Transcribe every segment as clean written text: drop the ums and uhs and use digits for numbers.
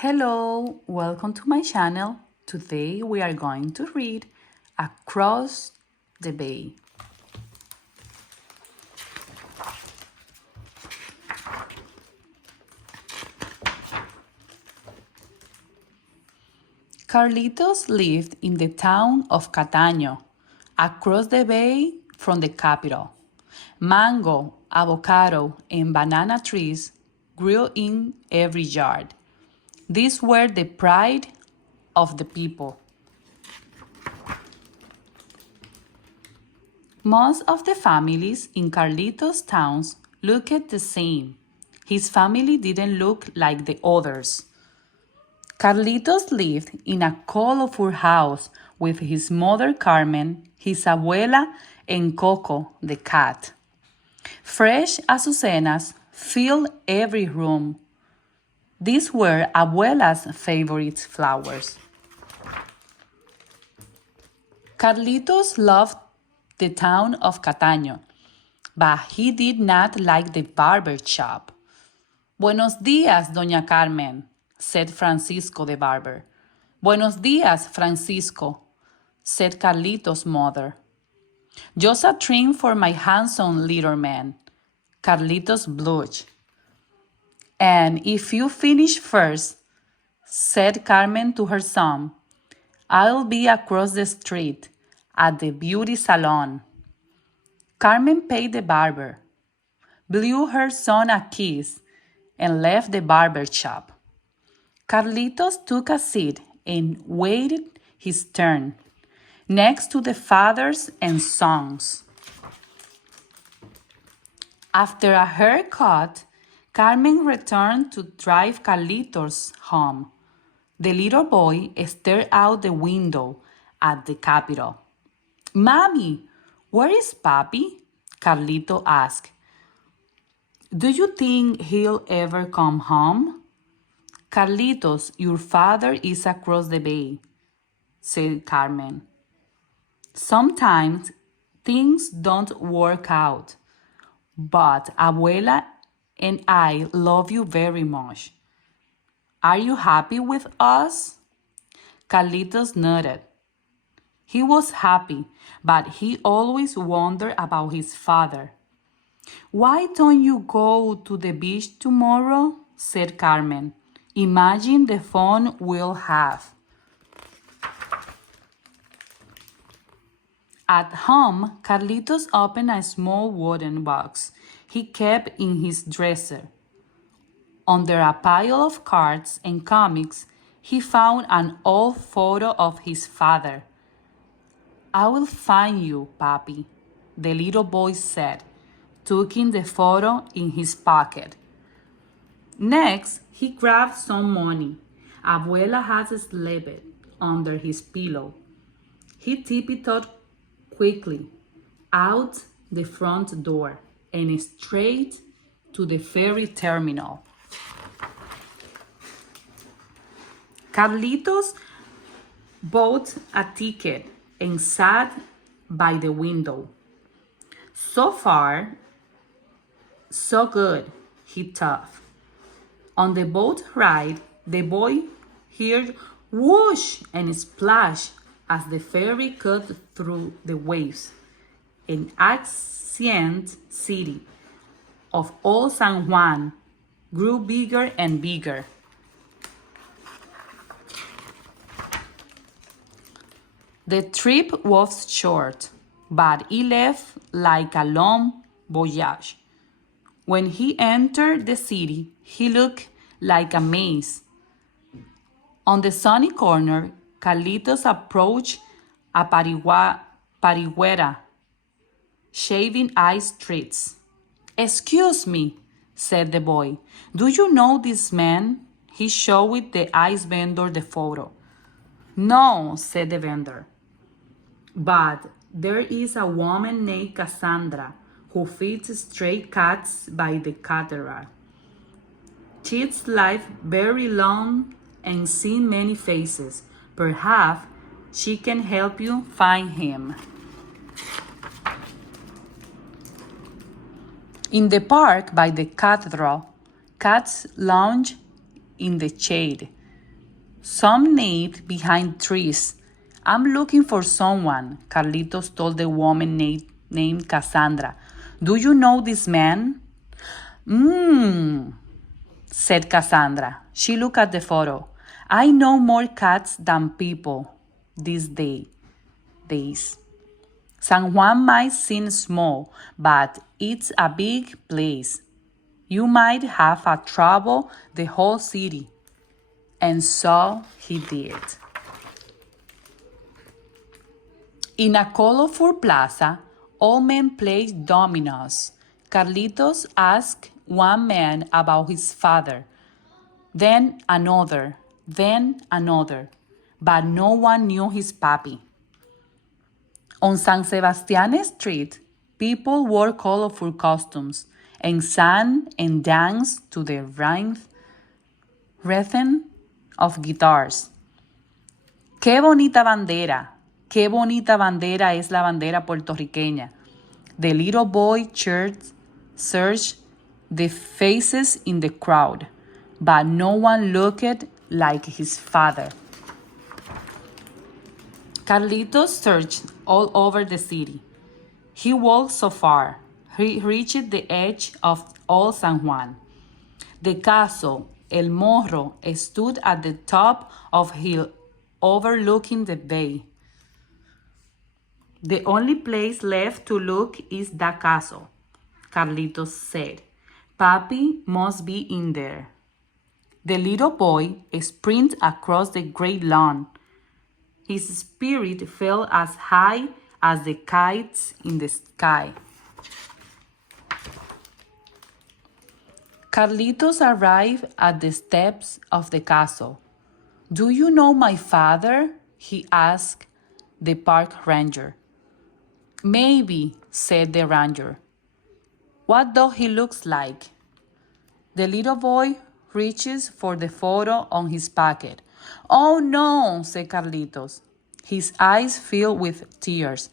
Hello, welcome to my channel. Today we are going to read Across the Bay. Carlitos lived in the town of Cataño, across the bay from the capital. Mango, avocado, and banana trees grew in every yard. These were the pride of the people. Most of the families in Carlitos' towns looked the same. His family didn't look like the others. Carlitos lived in a colorful house with his mother Carmen, his abuela, and Coco, the cat. Fresh azucenas filled every room. These were abuela's favorite flowers. Carlitos loved the town of Cataño, but he did not like the barber shop. Buenos días, Doña Carmen, said Francisco the barber. Buenos días, Francisco, said Carlitos' mother. Just a trim for my handsome little man, Carlitos blushed. And if you finish first, said Carmen to her son, I'll be across the street at the beauty salon. Carmen paid the barber, blew her son a kiss, and left the barber shop. Carlitos took a seat and waited his turn, next to the fathers and sons. After a haircut, Carmen returned to drive Carlitos home. The little boy stared out the window at the Capitol. Mommy, where is Papi? Carlito asked. Do you think he'll ever come home? Carlitos, your father is across the bay, said Carmen. Sometimes things don't work out, but abuela and I love you very much. Are you happy with us? Carlitos nodded. He was happy, but he always wondered about his father. Why don't you go to the beach tomorrow? Said Carmen. Imagine the fun we'll have. At home, Carlitos opened a small wooden box he kept in his dresser. Under a pile of cards and comics, he found an old photo of his father. I will find you, Papi, the little boy said, tucking the photo in his pocket. Next, he grabbed some money. Abuela had slipped under his pillow. He tiptoed quickly out the front door and straight to the ferry terminal. Carlitos bought a ticket and sat by the window. So far, so good, he thought. On the boat ride, the boy heard whoosh and splash as the ferry cut through the waves. An ancient city of old San Juan grew bigger and bigger. The trip was short, but it left like a long voyage. When he entered the city, he looked like a maze. On the sunny corner, Carlitos approached a pariguera, shaving ice streets. Excuse me, said the boy. Do you know this man? He showed the ice vendor the photo. No, said the vendor. But there is a woman named Cassandra who feeds stray cats by the cataract. She's lived very long and seen many faces. Perhaps she can help you find him. In the park by the cathedral, cats lounge in the shade. Some need behind trees. I'm looking for someone, Carlitos told the woman named Cassandra. Do you know this man? Said Cassandra. She looked at the photo. I know more cats than people these days. San Juan might seem small, but it's a big place. You might have a trouble the whole city. And so he did. In a colorful plaza, all men played dominoes. Carlitos asked one man about his father, then another, but no one knew his papi. On San Sebastian Street, people wore colorful costumes and sang and danced to the rhythm of guitars. ¡Qué bonita bandera! ¡Qué bonita bandera es la bandera puertorriqueña! The little boy searched the faces in the crowd, but no one looked like his father. Carlitos searched all over the city. He walked so far. He reached the edge of old San Juan. The castle, El Morro, stood at the top of a hill overlooking the bay. The only place left to look is the castle, Carlitos said. Papi must be in there. The little boy sprinted across the great lawn. His spirit felt as high as the kites in the sky. Carlitos arrived at the steps of the castle. Do you know my father? He asked the park ranger. Maybe, said the ranger. What does he look like? The little boy reaches for the photo on his pocket. Oh no, said Carlitos. His eyes filled with tears.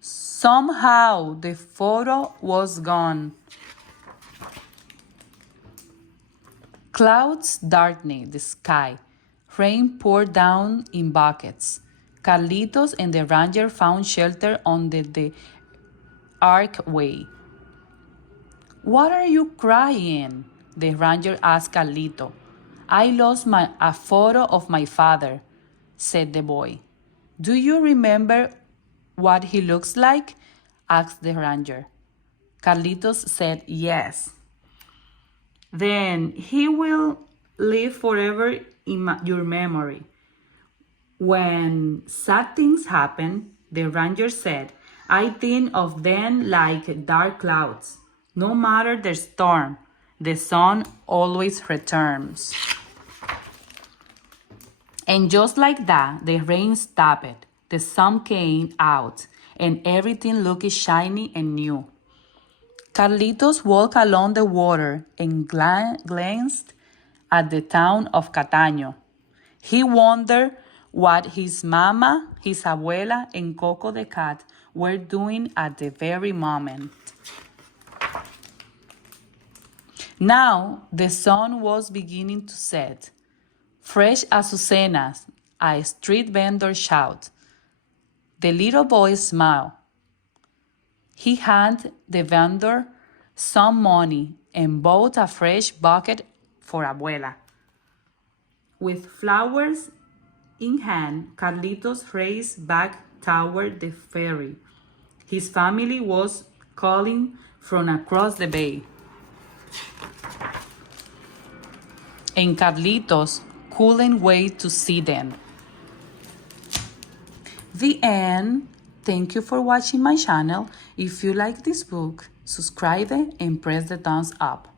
Somehow the photo was gone. Clouds darkened the sky. Rain poured down in buckets. Carlitos and the ranger found shelter under the archway. What are you crying? The ranger asked Carlito. I lost a photo of my father, said the boy. Do you remember what he looks like? Asked the ranger. Carlitos said yes. Then he will live forever in your memory. When sad things happen, the ranger said, I think of them like dark clouds. No matter the storm, the sun always returns. And just like that, the rain stopped, the sun came out, and everything looked shiny and new. Carlitos walked along the water and glanced at the town of Cataño. He wondered what his mama, his abuela, and Coco the cat were doing at the very moment. Now the sun was beginning to set. Fresh azucenas, a street vendor shouted. The little boy smiled. He handed the vendor some money and bought a fresh bucket for abuela. With flowers in hand, Carlitos raced back toward the ferry. His family was calling from across the bay. And Carlitos couldn't wait to see them. The end. Thank you for watching my channel. If you like this book, subscribe and press the thumbs up.